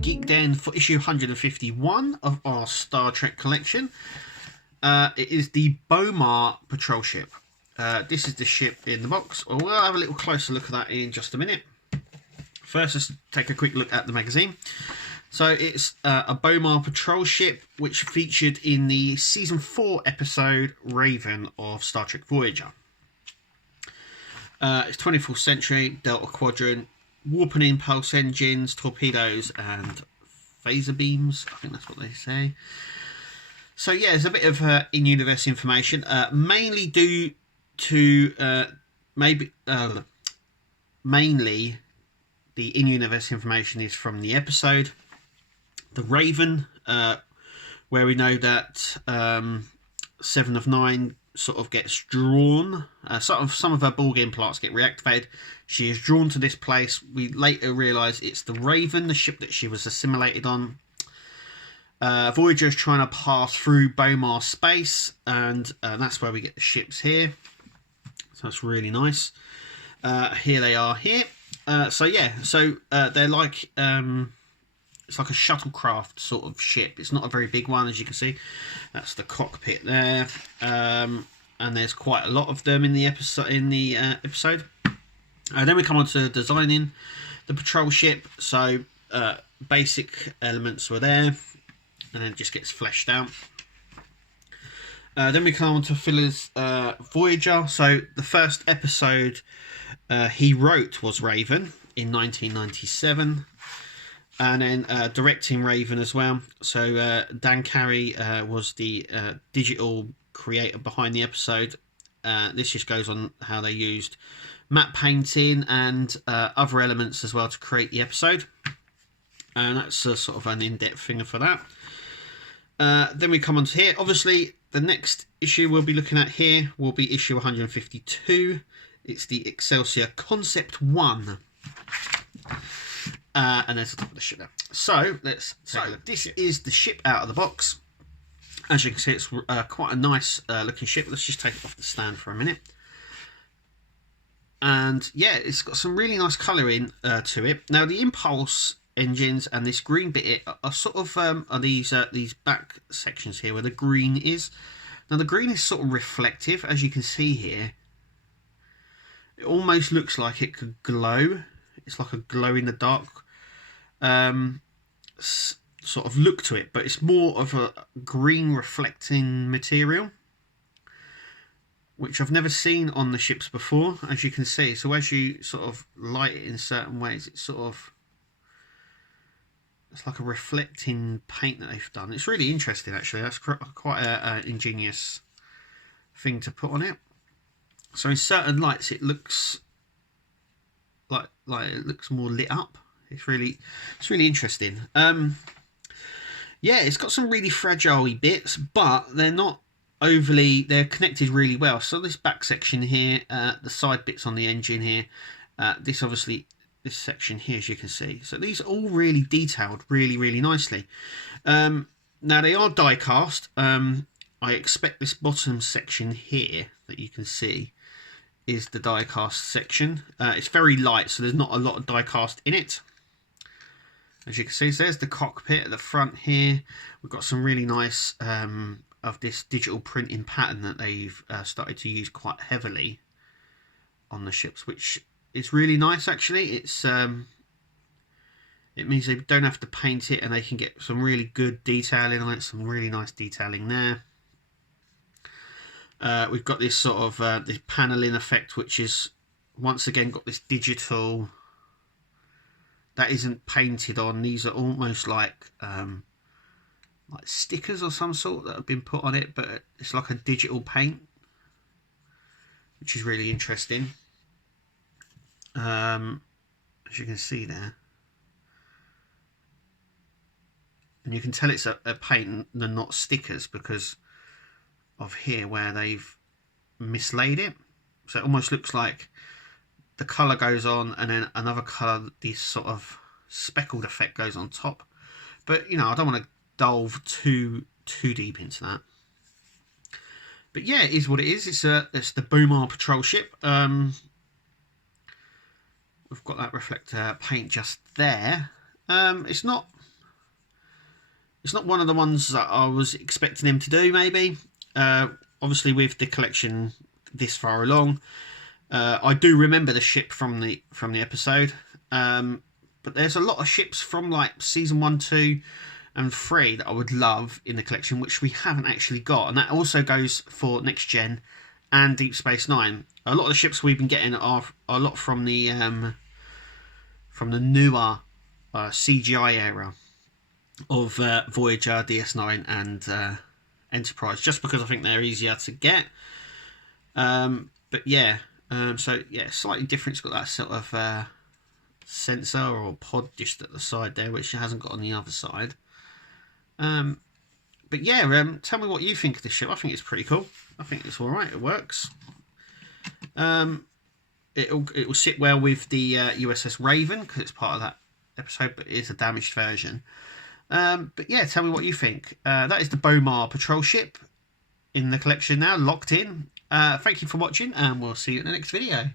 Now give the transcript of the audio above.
Geek Den for issue 151 of our Star Trek collection. It is the Bomar patrol ship. This is the ship in the box. We'll have a little closer look at that in just a minute. First, let's take a quick look at the magazine. So it's a Bomar patrol ship which featured in the season 4 episode Raven of Star Trek Voyager. It's 24th century, Delta Quadrant, warping impulse engines, torpedoes and phaser beams. I think that's what they say. So yeah, there's a bit of in-universe information, mainly due to mainly the in-universe information is from the episode The Raven, where we know that 7 of 9 sort of gets drawn. Some of her Borg implants get reactivated. She is drawn to this place. We later realise it's the Raven, the ship that she was assimilated on. Voyager is trying to pass through Bomar space, and that's where we get the ships here. So that's really nice. Here they are here. So they're like it's like a shuttlecraft sort of ship. It's not a very big one, as you can see. That's the cockpit there, and there's quite a lot of them in the episode. Then we come on to designing the patrol ship. So basic elements were there, and then it just gets fleshed out. Then we come on to Fuller's Voyager. So the first episode he wrote was Raven in 1997. And then directing Raven as well. So Dan Carey was the digital creator behind the episode. This just goes on how they used matte painting and other elements as well to create the episode. And that's a sort of an in-depth thing for that. Then we come on to here. Obviously, the next issue we'll be looking at here will be issue 152. It's the Excelsior Concept 1. And there's the top of the ship there. So let's take a look. This is the ship out of the box. As you can see, it's quite a nice looking ship. Let's just take it off the stand for a minute. And yeah, it's got some really nice colouring to it. Now the impulse engines and this green bit are sort of are these back sections here where the green is. Now the green is sort of reflective, as you can see here. It almost looks like it could glow. It's like a glow in the dark sort of look to it, but it's more of a green reflecting material, which I've never seen on the ships before, as you can see. So as you sort of light it in certain ways, it's like a reflecting paint that they've done. It's really interesting, actually. That's quite an ingenious thing to put on it. So in certain lights, it looks like it looks more lit up. It's really interesting. Yeah, it's got some really fragile bits, but they're not overly. They're connected really well. So this back section here, the side bits on the engine here, this section here, as you can see. So these are all really detailed, really nicely. Now they are die cast. I expect this bottom section here that you can see is the die cast section. It's very light, so there's not a lot of die cast in it. As you can see, so there's the cockpit at the front here. We've got some really nice of this digital printing pattern that they've started to use quite heavily on the ships, which is really nice, actually. It's it means they don't have to paint it, and they can get some really good detailing on it. Some really nice detailing there. We've got this sort of this paneling effect, which is once again got this digital that isn't painted on. These are almost like stickers or some sort that have been put on it, but it's like a digital paint, which is really interesting. As you can see there, and you can tell it's a paint and not stickers because of here where they've mislaid it. So it almost looks like the colour goes on and then another colour, this sort of speckled effect goes on top. But you know, I don't want to delve too deep into that. But yeah, it is what it is. It's the Bomar patrol ship. We've got that reflector paint just there. It's not It's not one of the ones that I was expecting him to do, maybe. Obviously, with the collection this far along, I do remember the ship from the episode. But there's a lot of ships from like season 1, 2, and 3 that I would love in the collection, which we haven't actually got. And that also goes for Next Gen and Deep Space Nine. A lot of the ships we've been getting are a lot from the newer CGI era of Voyager, DS9, and Enterprise, just because I think they're easier to get. But yeah, so yeah, slightly different. It's got that sort of sensor or pod just at the side there, which it hasn't got on the other side. But yeah, tell me what you think of this ship. I think it's pretty cool. I think it's all right. It works. It will sit well with the USS Raven because it's part of that episode, but it is a damaged version. But yeah, tell me what you think. That is the Bomar patrol ship in the collection now, locked in. Thank you for watching, and we'll see you in the next video.